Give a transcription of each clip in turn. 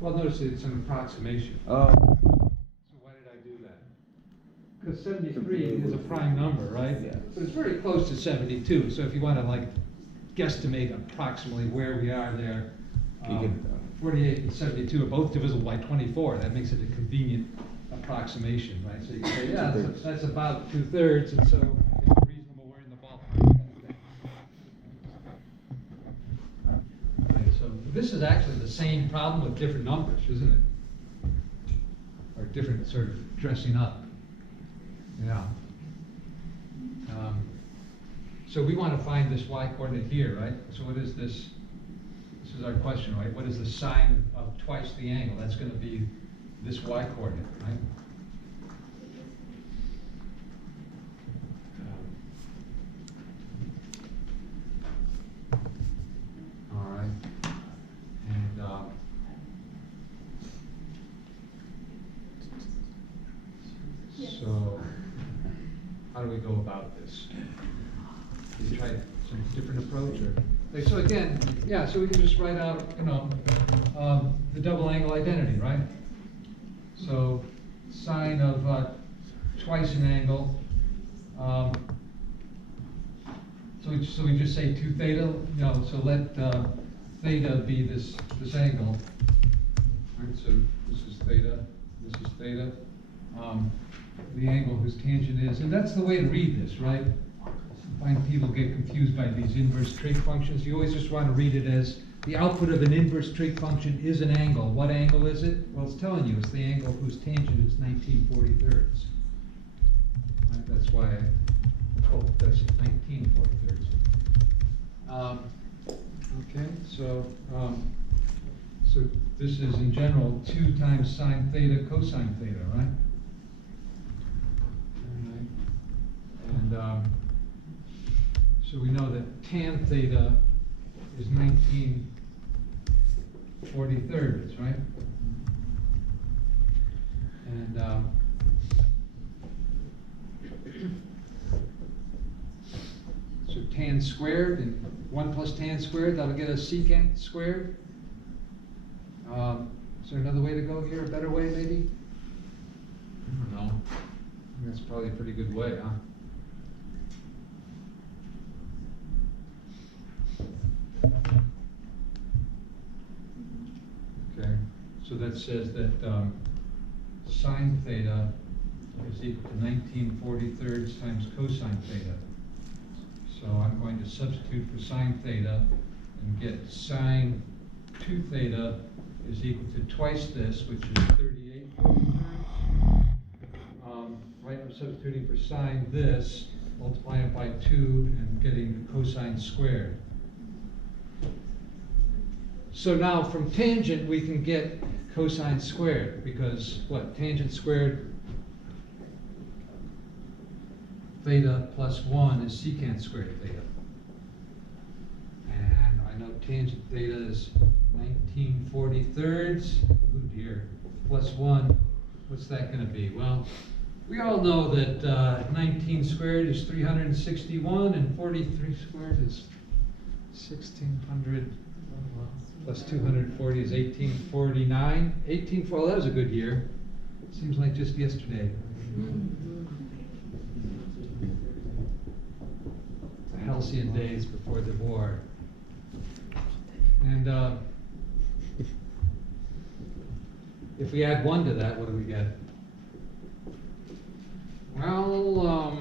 Well, notice it's an approximation. Oh. So why did I do that? Because 73 is a prime number, right? Yeah. But it's very close to 72, so if you want to like guesstimate approximately where we are there, You could, 48 and 72 are both divisible by 24. That makes it a convenient approximation, right? So you can say, yeah, that's about 2/3, and so it's reasonable we're in the ballpark. Okay, so this is actually the same problem with different numbers, isn't it? Or different sort of dressing up. Yeah. So we want to find this y coordinate here, right? So what is this? This is our question, right? What is the sine of twice the angle? That's going to be this y coordinate, right? All right. And so how do we go about this? Did you try some different approach, or? Okay, so again, yeah, so we can just write out, the double angle identity, right? So sine of twice an angle. So we just say 2 theta, so let theta be this angle. Right, so this is theta, this is theta. The angle whose tangent is, and that's the way to read this, right? I find people get confused by these inverse trig functions. You always just want to read it as the output of an inverse trig function is an angle. What angle is it? Well, it's telling you it's the angle whose tangent is 19/43. Right? That's why that's 19/43. Okay, so this is in general 2 times sine theta cosine theta, right? And so we know that tan theta is 19/43, right? And so tan squared, and 1 plus tan squared, that'll get us secant squared. Is there another way to go here, a better way maybe? I don't know. That's probably a pretty good way, huh? Okay, so that says that sine theta is equal to 19/43 times cosine theta. So I'm going to substitute for sine theta and get sine 2 theta is equal to twice this, which is 38/43. Right, I'm substituting for sine this, multiplying it by 2 and getting the cosine squared. So now from tangent we can get cosine squared, because what? Tangent squared theta plus 1 is secant squared theta. And I know tangent theta is 19/43. Oh dear. Plus 1. What's that going to be? Well, we all know that 19 squared is 361 and 43 squared is 1600. Plus 240 is 1849. Well, that was a good year. Seems like just yesterday. The halcyon days before the war. And if we add 1 to that, what do we get? Well,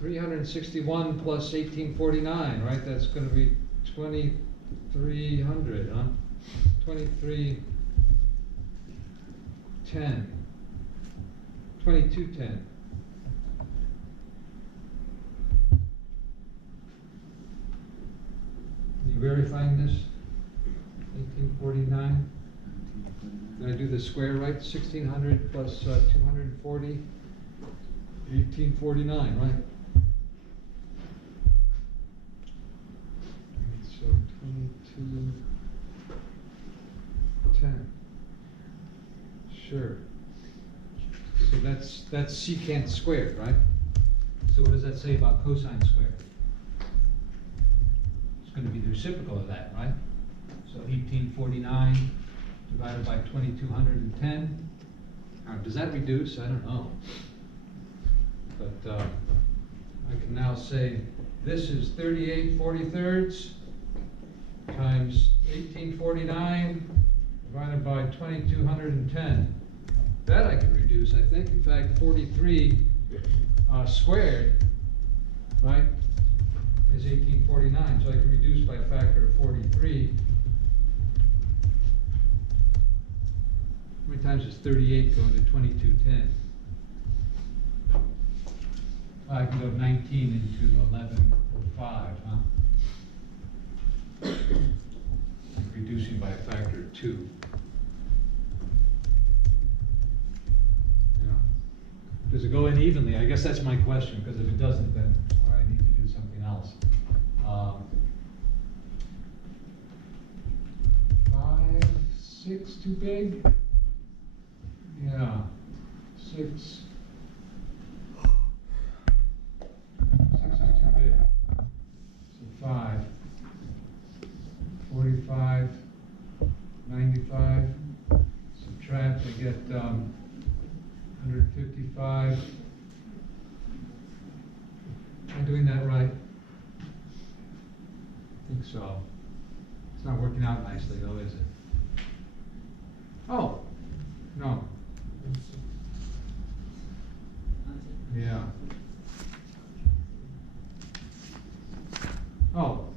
361 plus 1849, right? That's going to be 2300, huh? 2310. 2210. Are you verifying this? 1849. Did I do the square right? 1600 plus 240. 1849, right? So 2210. Sure. So that's secant squared, right? So what does that say about cosine squared? It's going to be the reciprocal of that, right? So 1849 divided by 2210. Does that reduce? I don't know. But I can now say this is 38/43 times 1849 divided by 2210. That I can reduce, I think. In fact, 43 squared, right, is 1849. So I can reduce by a factor of 43. How many times does 38 go into 2210? I can go 19 into 1105, huh? Reducing by a factor of 2. Yeah. Does it go in evenly? I guess that's my question, because if it doesn't, then I need to do something else. 5, 6, too big? Yeah, 6. 6 is too big. So 5, 45, 95. Subtract, I get 155. Am I doing that right? I think so. It's not working out nicely though, is it? Oh, no. Yeah. Oh,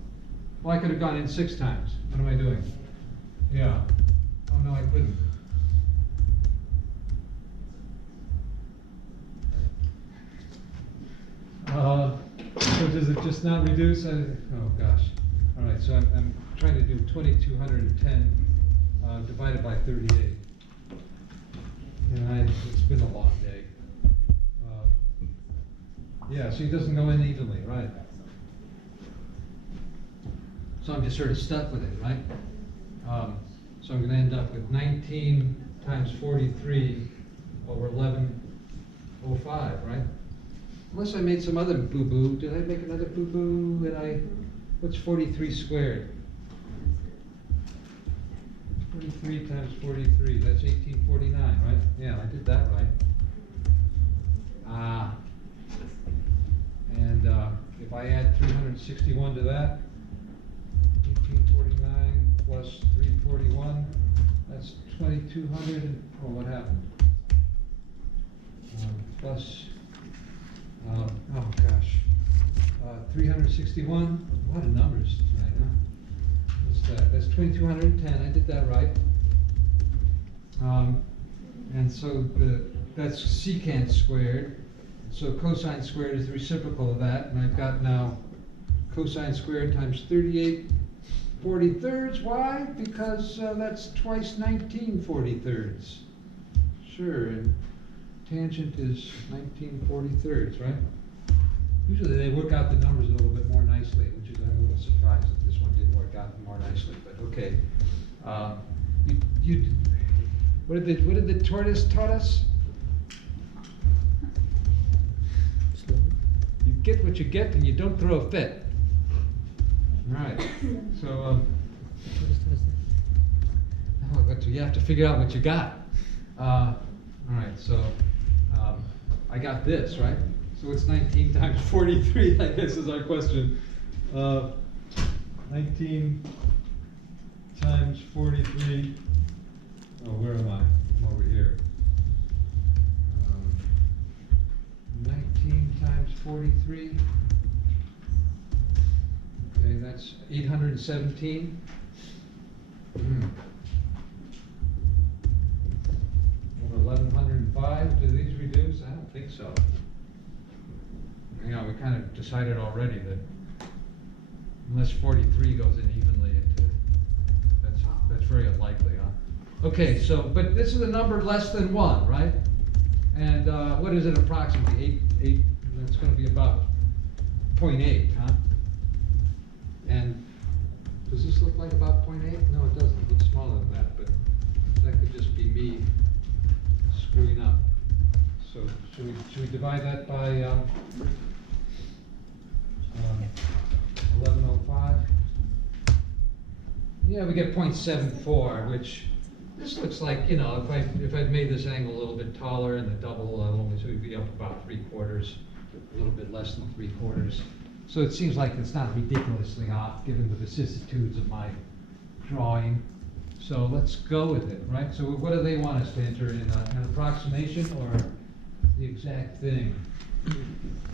well, I could have gone in 6 times. What am I doing? Yeah. Oh, no, I couldn't. So does it just not reduce? Oh, gosh. All right, so I'm trying to do 2210 divided by 38. And it's been a long day. Yeah, so it doesn't go in evenly, right? So I'm just sort of stuck with it, right? So I'm going to end up with 19 times 43 over 1105, right? Unless I made some other boo-boo. Did I make another boo-boo? What's 43 squared? 43 times 43, that's 1849, right? Yeah, I did that right. And if I add 361 to that, 1849 plus 341, that's 2200, and, oh, what happened? Plus, oh gosh, 361, a lot of numbers tonight, huh? What's that? That's 2210, I did that right. And so that's secant squared. So cosine squared is the reciprocal of that, and I've got now cosine squared times 38/43. Why? Because that's twice 19/43. Sure, and tangent is 19/43, right? Usually they work out the numbers a little bit more nicely, which is, I'm a little surprised that this one didn't work out more nicely, but okay. What did the tortoise taught us? You get what you get and you don't throw a fit. All right, so you have to figure out what you got. All right, so I got this, right? So what's 19 times 43, I guess is our question. 19 times 43, oh, where am I? I'm over here. 19 times 43, okay, that's 817. Over 1105, do these reduce? I don't think so. You know, we kind of decided already that unless 43 goes in evenly into, that's very unlikely, huh? Okay, so, but this is a number less than 1, right? And what is it approximately? 8, that's going to be about 0.8, huh? And does this look like about 0.8? No, it doesn't. It looks smaller than that, but that could just be me screwing up. So should we divide that by 1105? Yeah, we get 0.74, which This looks like, you know, if I'd made this angle a little bit taller and the double, only, so we'd be up about 3/4, a little bit less than 3/4. So it seems like it's not ridiculously off, given the vicissitudes of my drawing. So let's go with it, right? So what do they want us to enter in, an approximation or the exact thing?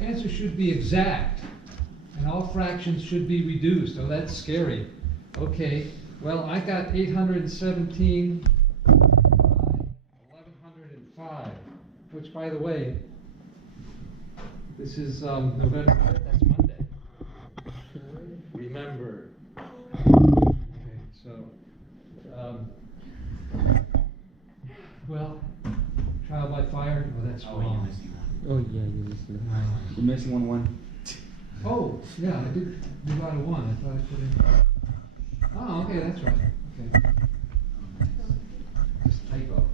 Answer should be exact, and all fractions should be reduced. Oh, that's scary. Okay, well, I got 817 by 1105, which, by the way, this is November 5th, that's Monday. Remember. Okay, so, well, trial by fire, oh, that's wrong. Oh yeah, you missing it. You're missing one. Oh, yeah, I did leave out a 1, I thought I put in. Oh, okay, that's right, okay. Just typo.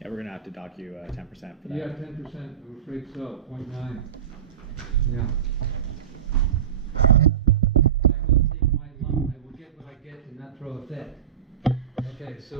Yeah, we're gonna have to dock you 10% for that. Yeah, 10%, I'm afraid so, 0.9. Yeah. I will take my lump, I will get what I get and not throw a fit. Okay, so,